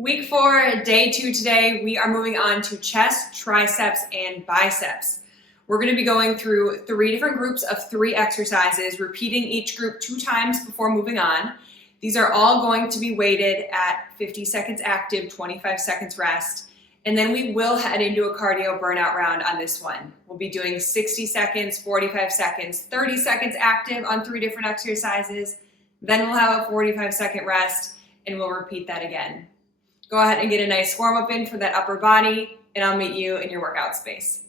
Week 4, day 2 today, we are moving on to chest, triceps, and biceps. We're going to be going through 3 different groups of 3 exercises, repeating each group 2 times before moving on. These are all going to be weighted at 50 seconds active, 25 seconds rest, and then we will head into a cardio burnout round on this one. We'll be doing 60 seconds, 45 seconds, 30 seconds active on 3 different exercises, then we'll have a 45-second rest, and we'll repeat that again. Go ahead and get a nice warm-up in for that upper body, and I'll meet you in your workout space.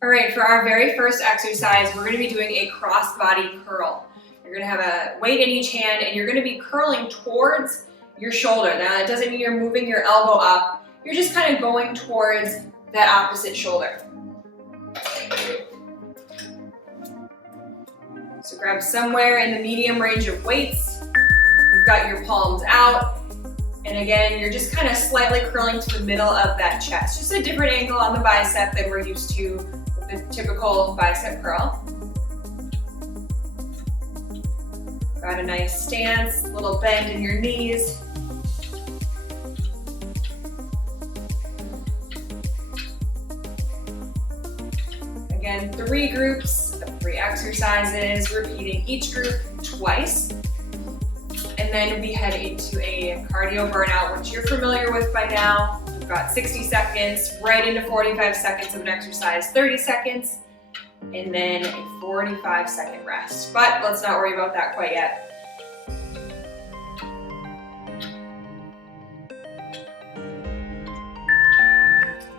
All right, for our very first exercise, we're going to be doing a cross-body curl. You're going to have a weight in each hand, and you're going to be curling towards your shoulder. Now, that doesn't mean you're moving your elbow up. You're just kind of going towards that opposite shoulder. So grab somewhere in the medium range of weights. You've got your palms out. And again, you're just kind of slightly curling to the middle of that chest. Just a different angle on the bicep than we're used to with the typical bicep curl. Got a nice stance, little bend in your knees. Again, 3 groups of 3 exercises, repeating each group twice. And then we head into a cardio burnout, which you're familiar with by now. We've got 60 seconds, right into 45 seconds of an exercise, 30 seconds, and then a 45-second rest. But let's not worry about that quite yet.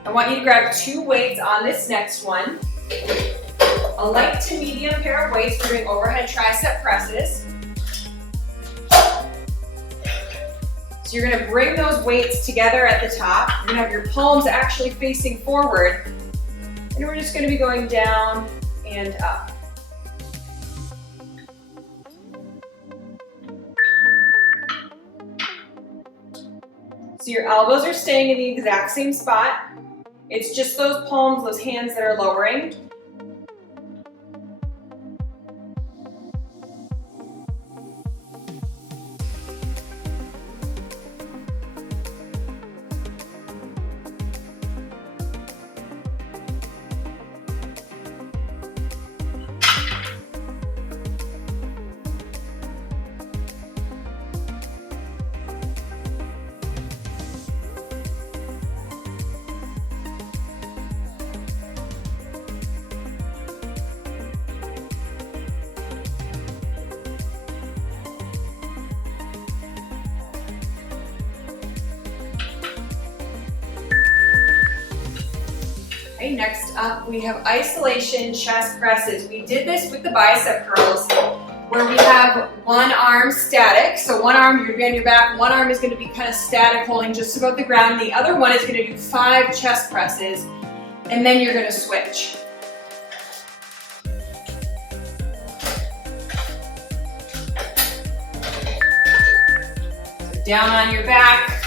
I want you to grab 2 weights on this next one. A light to medium pair of weights. We're doing overhead tricep presses. So you're going to bring those weights together at the top. You're going to have your palms actually facing forward. And we're just going to be going down and up. So your elbows are staying in the exact same spot. It's just those palms, those hands that are lowering. Okay, next up we have isolation chest presses. We did this with the bicep curls where we have one arm static. So one arm, you're going to be on your back, one arm is going to be kind of static holding just above the ground. The other one is going to do 5 chest presses and then you're going to switch. So down on your back,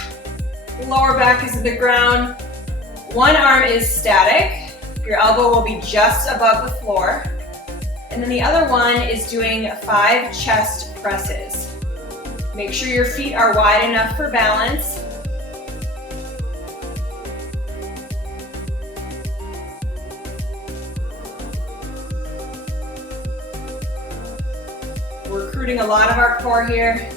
lower back is to the ground. One arm is static, your elbow will be just above the floor, and then the other one is doing 5 chest presses. Make sure your feet are wide enough for balance. We're recruiting a lot of our core here.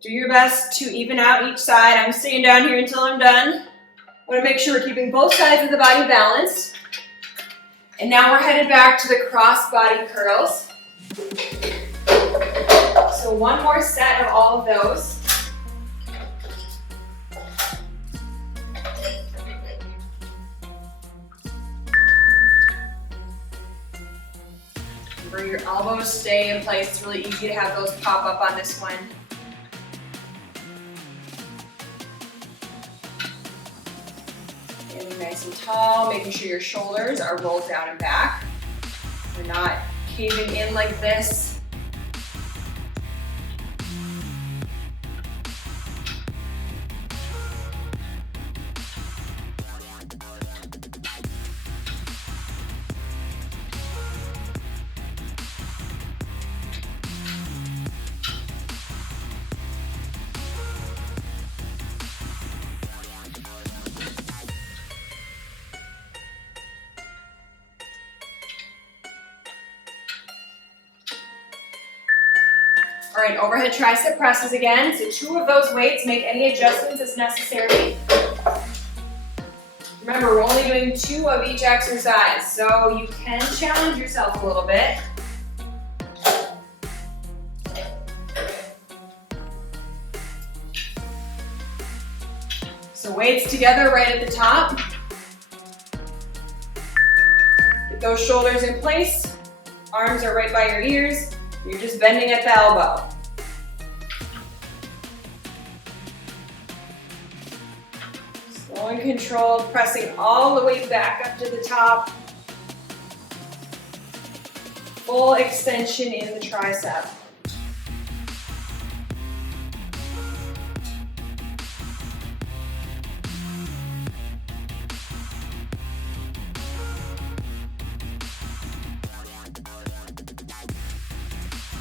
Do your best to even out each side. I'm staying down here until I'm done. I want to make sure we're keeping both sides of the body balanced. And now we're headed back to the cross body curls. So one more set of all of those. Where your elbows stay in place. It's really easy to have those pop up on this one. Nice and tall, making sure your shoulders are rolled down and back. You're not caving in like this. All right, overhead tricep presses again. So 2 of those weights, make any adjustments as necessary. Remember, we're only doing 2 of each exercise, so you can challenge yourself a little bit. So weights together right at the top. Get those shoulders in place. Arms are right by your ears. You're just bending at the elbow. Slow and controlled, pressing all the way back up to the top. Full extension in the tricep.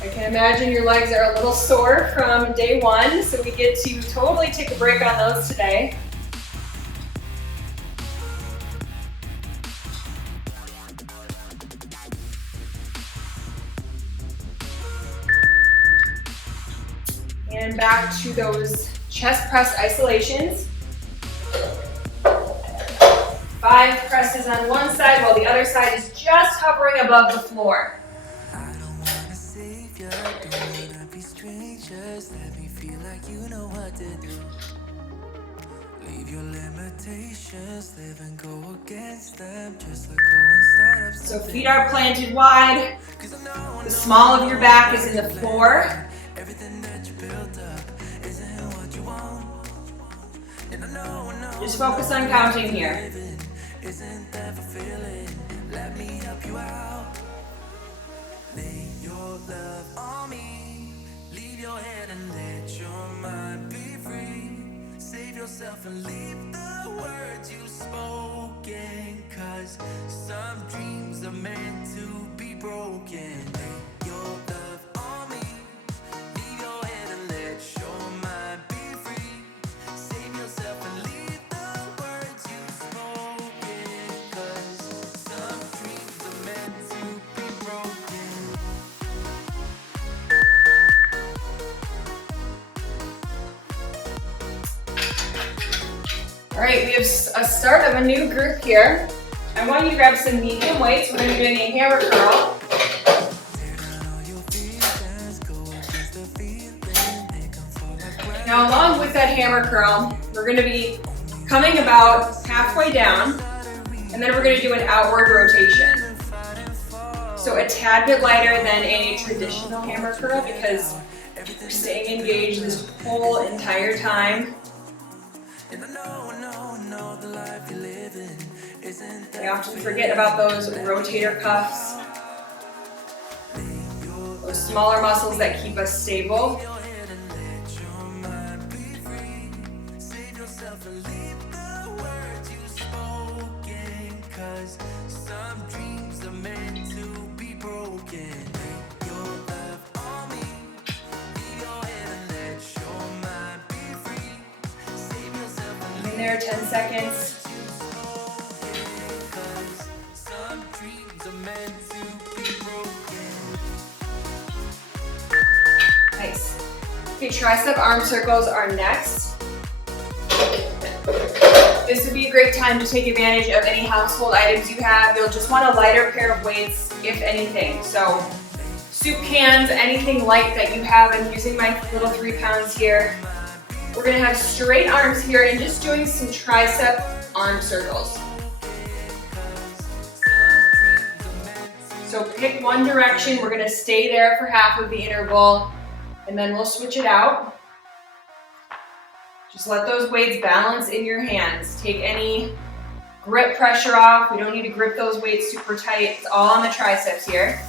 I can imagine your legs are a little sore from day 1, so we get to totally take a break on those today. And back to those chest press isolations. 5 presses on one side while the other side is just hovering above the floor. Let me feel like you know what to do. Leave your limitations, live and go against them. Just let go and start up. So feet are planted wide. The small of your back is in the floor. Everything that you built up isn't what you want. And I know. Just focus on counting here. Isn't that fulfilling? Let me help you out. Lay your love on me. Leave your head and let your mind be free. Save yourself and leave the words you've spoken. 'Cause some dreams are meant to be broken. Lay your love on me. Leave your head and let your mind be free. Save yourself and leave the words you've spoken. 'Cause some dreams are meant to be broken. All right, we have a start of a new group here. I want you to grab some medium weights. We're going to be doing a hammer curl. Now, along with that hammer curl, we're going to be coming about halfway down, and then we're going to do an outward rotation. So a tad bit lighter than a traditional hammer curl because we're staying engaged this whole entire time. I often forget about those rotator cuffs, those smaller muscles that keep us stable. In there, 10 seconds. Nice. Okay, tricep arm circles are next. This would be a great time to take advantage of any household items you have. You'll just want a lighter pair of weights, if anything. So soup cans, anything light that you have. I'm using my little 3 pounds here. We're gonna have straight arms here and just doing some tricep arm circles. So pick one direction. We're gonna stay there for half of the interval, and then we'll switch it out. Just let those weights balance in your hands. Take any grip pressure off. We don't need to grip those weights super tight. It's all on the triceps here.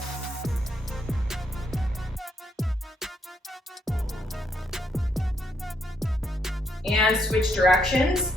And switch directions.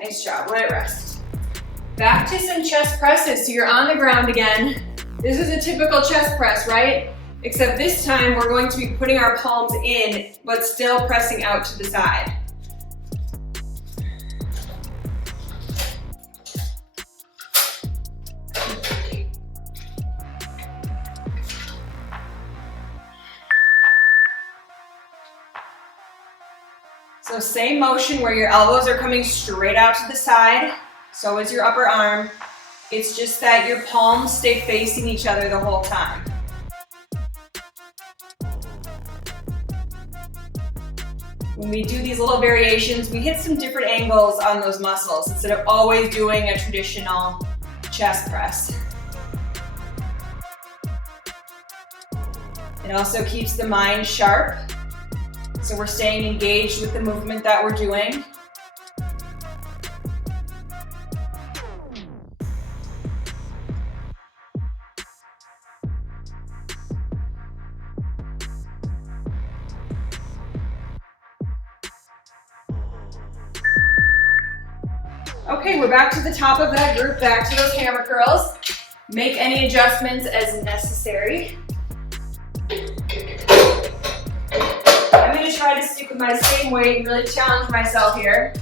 Nice job, let it rest. Back to some chest presses, so you're on the ground again. This is a typical chest press, right? Except this time we're going to be putting our palms in, but still pressing out to the side. So same motion where your elbows are coming straight out to the side, so is your upper arm. It's just that your palms stay facing each other the whole time. When we do these little variations, we hit some different angles on those muscles instead of always doing a traditional chest press. It also keeps the mind sharp. So we're staying engaged with the movement that we're doing. Okay, we're back to the top of that group, back to those hammer curls. Make any adjustments as necessary. I'm going to try to stick with my same weight and really challenge myself here.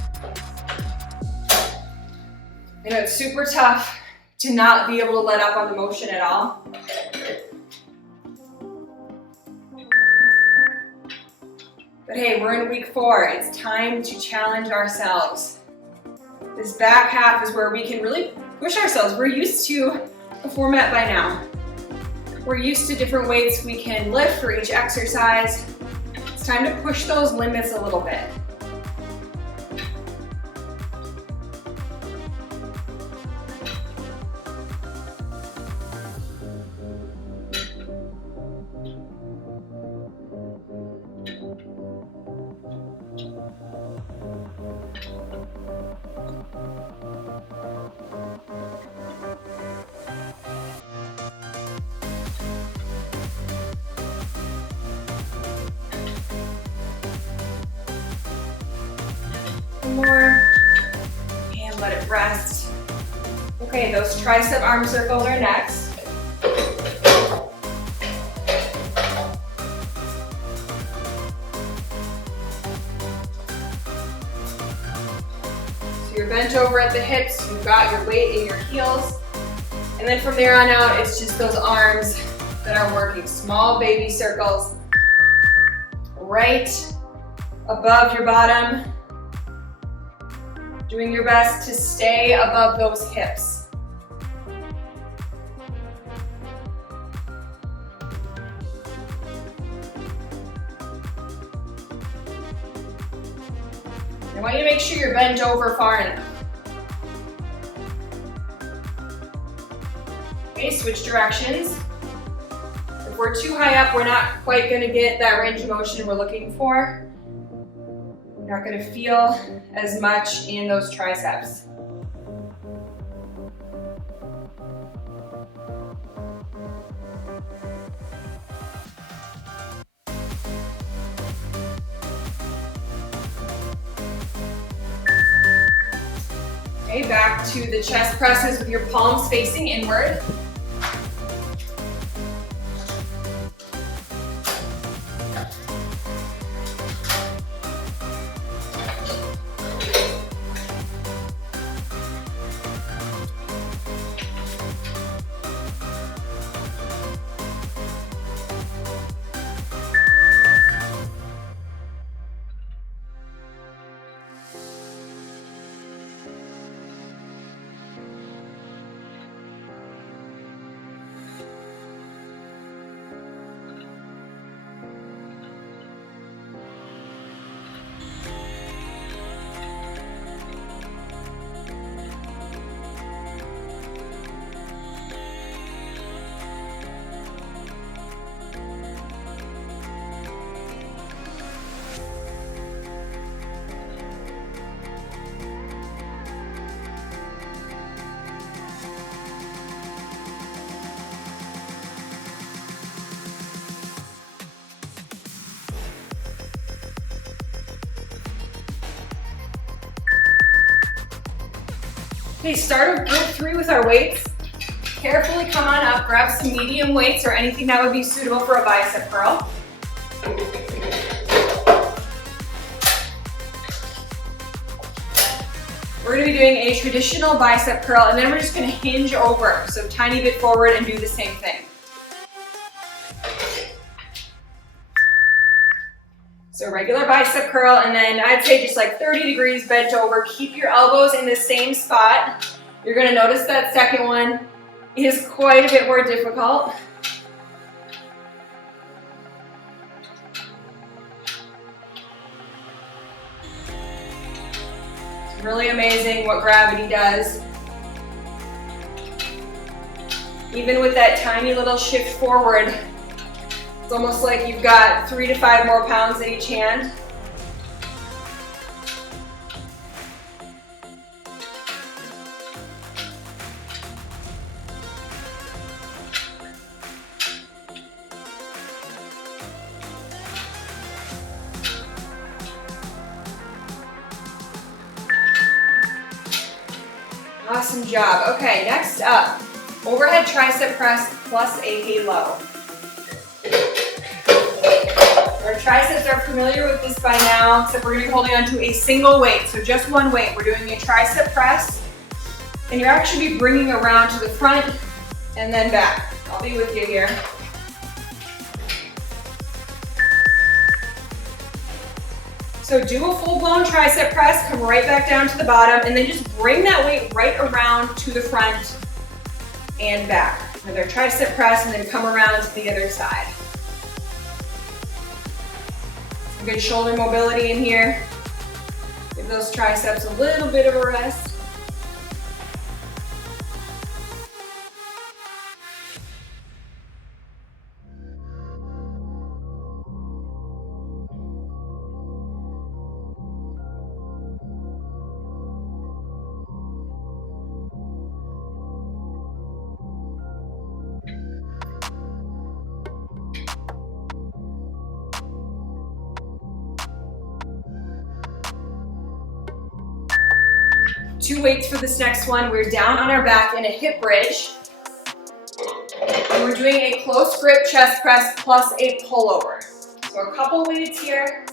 I know it's super tough to not be able to let up on the motion at all. But hey, we're in week 4. It's time to challenge ourselves. This back half is where we can really push ourselves. We're used to a format by now. We're used to different weights we can lift for each exercise. It's time to push those limits a little bit. More, and let it rest. Okay, those tricep arm circles are next. So you're bent over at the hips, you've got your weight in your heels, and then from there on out, it's just those arms that are working. Small baby circles right above your bottom. Doing your best to stay above those hips. I want you to make sure you're bent over far enough. Okay, switch directions. If we're too high up, we're not quite going to get that range of motion we're looking for. We're not going to feel as much in those triceps. Okay, back to the chest presses with your palms facing inward. Okay, start of group 3 with our weights. Carefully come on up, grab some medium weights or anything that would be suitable for a bicep curl. We're gonna be doing a traditional bicep curl and then we're just gonna hinge over. So tiny bit forward and do the same thing. So regular bicep curl and then I'd say just like 30 degrees bent over. Keep your elbows in the same spot. You're gonna notice that second one is quite a bit more difficult. It's really amazing what gravity does. Even with that tiny little shift forward, it's almost like you've got 3 to 5 more pounds in each hand. Awesome job. Okay, next up, overhead tricep press plus a halo. Our triceps are familiar with this by now, except we're gonna be holding on to a single weight, so just one weight. We're doing a tricep press, and you're actually be bringing around to the front and then back. I'll be with you here. So do a full-blown tricep press, come right back down to the bottom, and then just bring that weight right around to the front and back. Another tricep press, and then come around to the other side. Some good shoulder mobility in here. Give those triceps a little bit of a rest. Two weights for this next one. We're down on our back in a hip bridge. And we're doing a close grip chest press plus a pullover. So a couple weights here.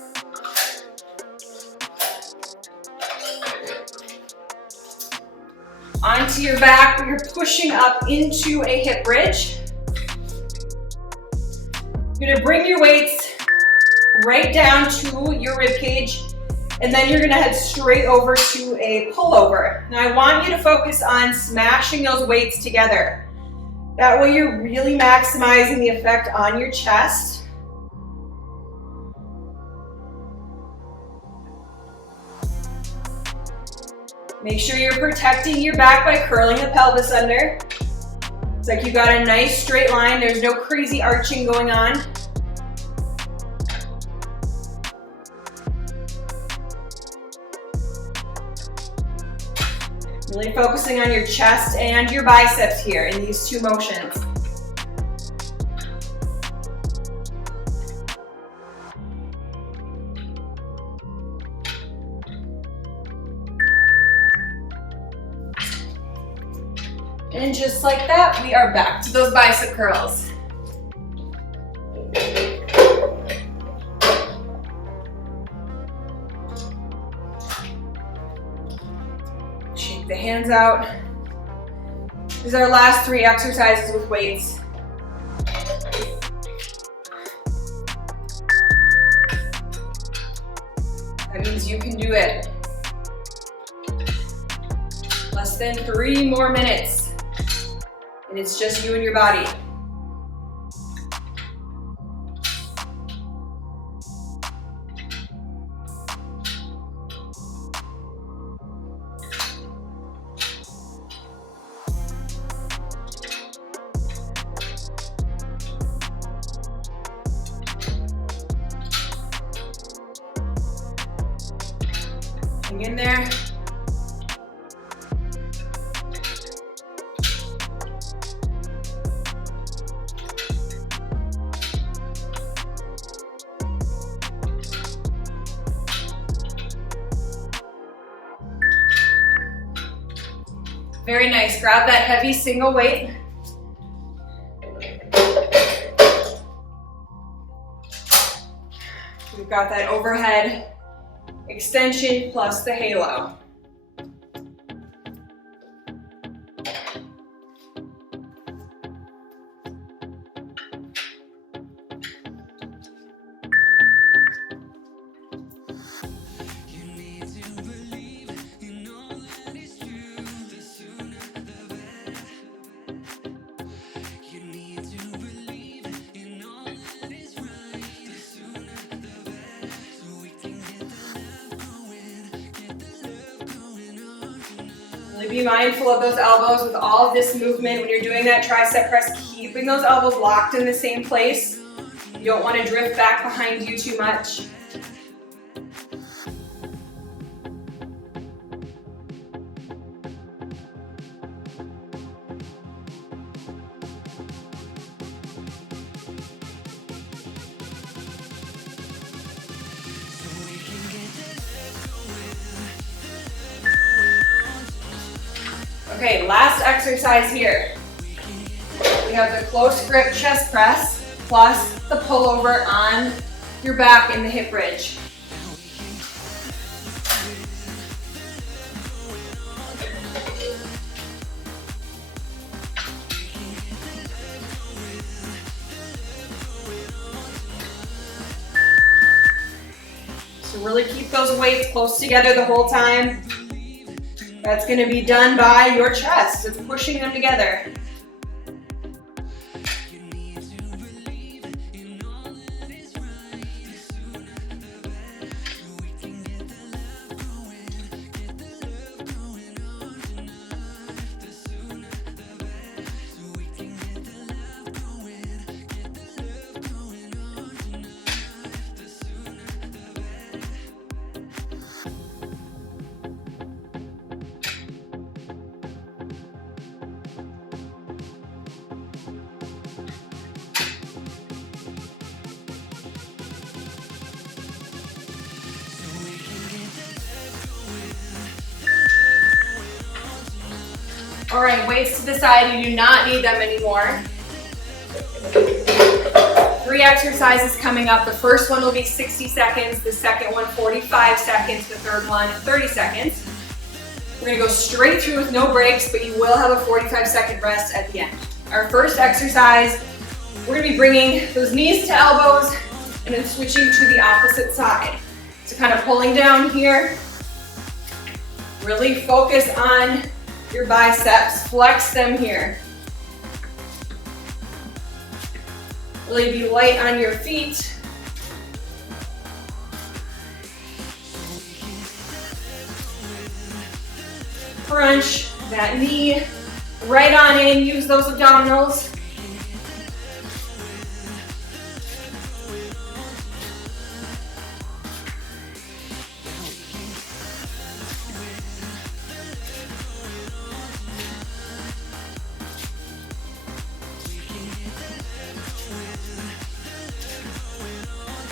Onto your back, you're pushing up into a hip bridge. You're gonna bring your weights right down to your rib cage. And then you're gonna head straight over to a pullover. Now I want you to focus on smashing those weights together. That way you're really maximizing the effect on your chest. Make sure you're protecting your back by curling the pelvis under. It's like you've got a nice straight line. There's no crazy arching going on. Really focusing on your chest and your biceps here in these two motions. And just like that, we are back to those bicep curls. Shake the hands out. These are our last 3 exercises with weights. That means you can do it. Less than 3 more minutes. And it's just you and your body. Hang in there. Very nice. Grab that heavy single weight. We've got that overhead extension plus the halo. Be mindful of those elbows with all of this movement. When you're doing that tricep press, keeping those elbows locked in the same place. You don't want to drift back behind you too much. Okay, last exercise here. We have the close grip chest press plus the pullover on your back in the hip bridge. So really keep those weights close together the whole time. That's going to be done by your chest. It's pushing them together. All right, weights to the side, you do not need them anymore. 3 exercises coming up. The first one will be 60 seconds, the second one 45 seconds, the third one 30 seconds. We're gonna go straight through with no breaks, but you will have a 45-second rest at the end. Our first exercise, we're gonna be bringing those knees to elbows and then switching to the opposite side. So kind of pulling down here. Really focus on your biceps, flex them here. Really be light on your feet. Crunch that knee right on in, use those abdominals.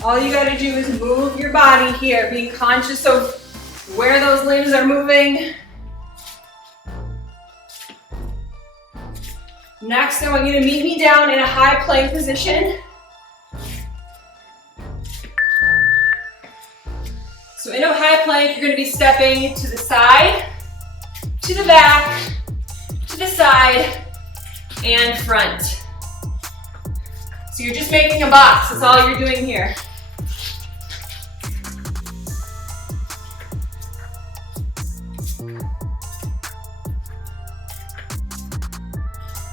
All you gotta do is move your body here, being conscious of where those limbs are moving. Next, I want you to meet me down in a high plank position. So in a high plank, you're gonna be stepping to the side, to the back, to the side, and front. So you're just making a box, that's all you're doing here.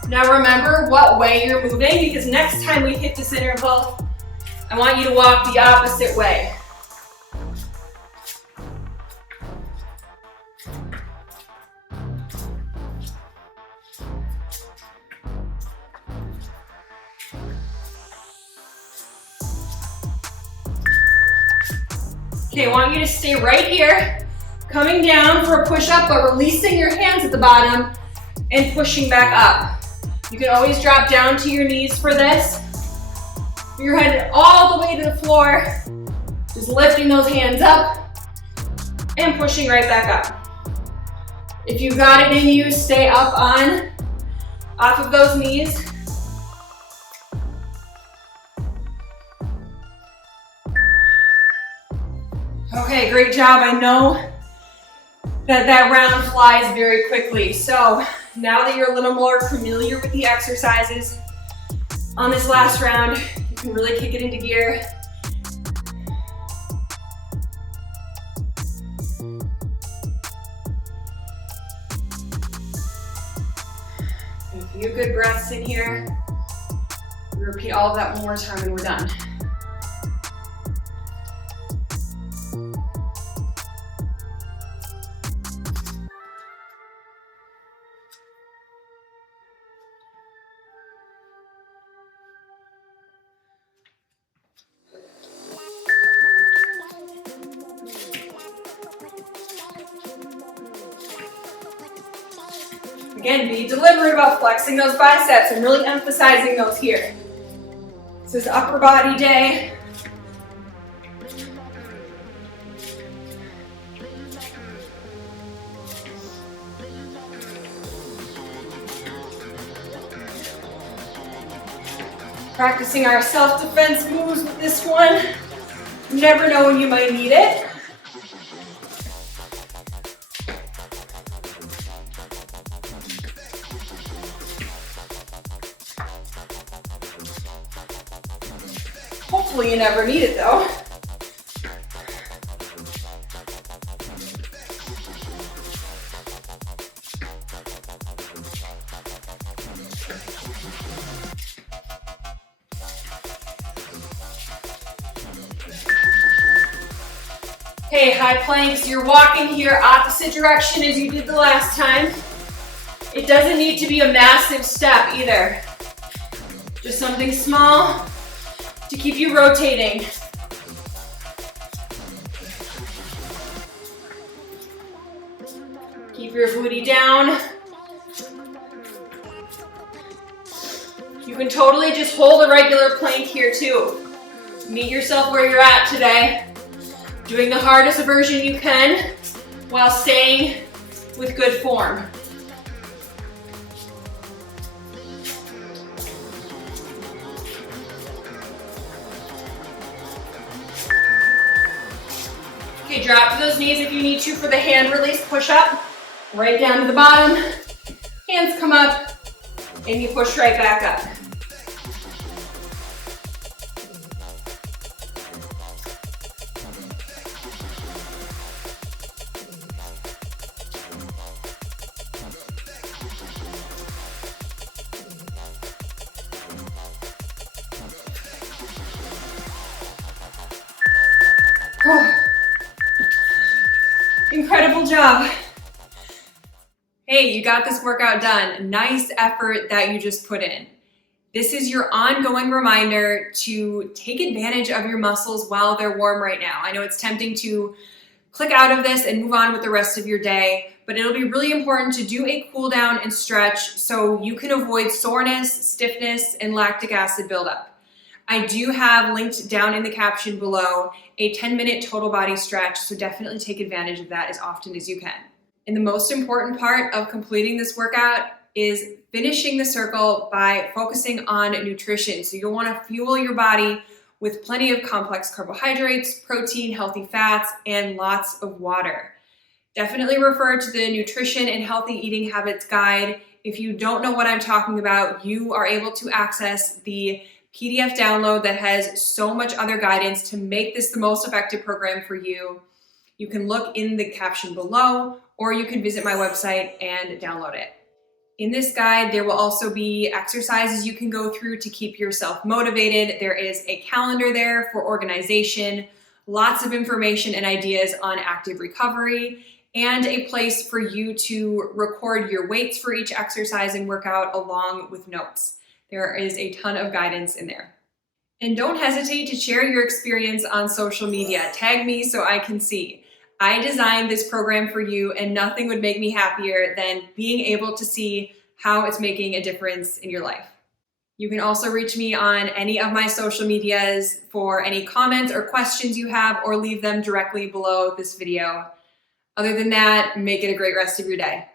Now remember what way you're moving, because next time we hit this interval, I want you to walk the opposite way. Okay, I want you to stay right here, coming down for a push-up, but releasing your hands at the bottom and pushing back up. You can always drop down to your knees for this. You're headed all the way to the floor, just lifting those hands up and pushing right back up. If you've got it in you, stay up off of those knees. Okay, great job. I know that round flies very quickly. So now that you're a little more familiar with the exercises on this last round, you can really kick it into gear. And a few good breaths in here. We repeat all of that one more time and we're done. Again, be deliberate about flexing those biceps and really emphasizing those here. This is upper body day. Practicing our self-defense moves with this one. You never know when you might need it. Hopefully you never need it though. Okay, high planks, you're walking here opposite direction as you did the last time. It doesn't need to be a massive step either. Just something small to keep you rotating. Keep your booty down. You can totally just hold a regular plank here too. Meet yourself where you're at today. Doing the hardest version you can while staying with good form. Okay, drop to those knees if you need to for the hand release push up. Right down to the bottom. Hands come up and you push right back up. Incredible job. Hey, you got this workout done. Nice effort that you just put in. This is your ongoing reminder to take advantage of your muscles while they're warm right now. I know it's tempting to click out of this and move on with the rest of your day, but it'll be really important to do a cool down and stretch so you can avoid soreness, stiffness, and lactic acid buildup. I do have linked down in the caption below a 10-minute total body stretch, so definitely take advantage of that as often as you can. And the most important part of completing this workout is finishing the circle by focusing on nutrition. So you'll want to fuel your body with plenty of complex carbohydrates, protein, healthy fats, and lots of water. Definitely refer to the Nutrition and Healthy Eating Habits Guide. If you don't know what I'm talking about, you are able to access the PDF download that has so much other guidance to make this the most effective program for you. You can look in the caption below, or you can visit my website and download it. In this guide, there will also be exercises you can go through to keep yourself motivated. There is a calendar there for organization, lots of information and ideas on active recovery, and a place for you to record your weights for each exercise and workout along with notes. There is a ton of guidance in there. And don't hesitate to share your experience on social media. Tag me so I can see. I designed this program for you, and nothing would make me happier than being able to see how it's making a difference in your life. You can also reach me on any of my social medias for any comments or questions you have, or leave them directly below this video. Other than that, make it a great rest of your day.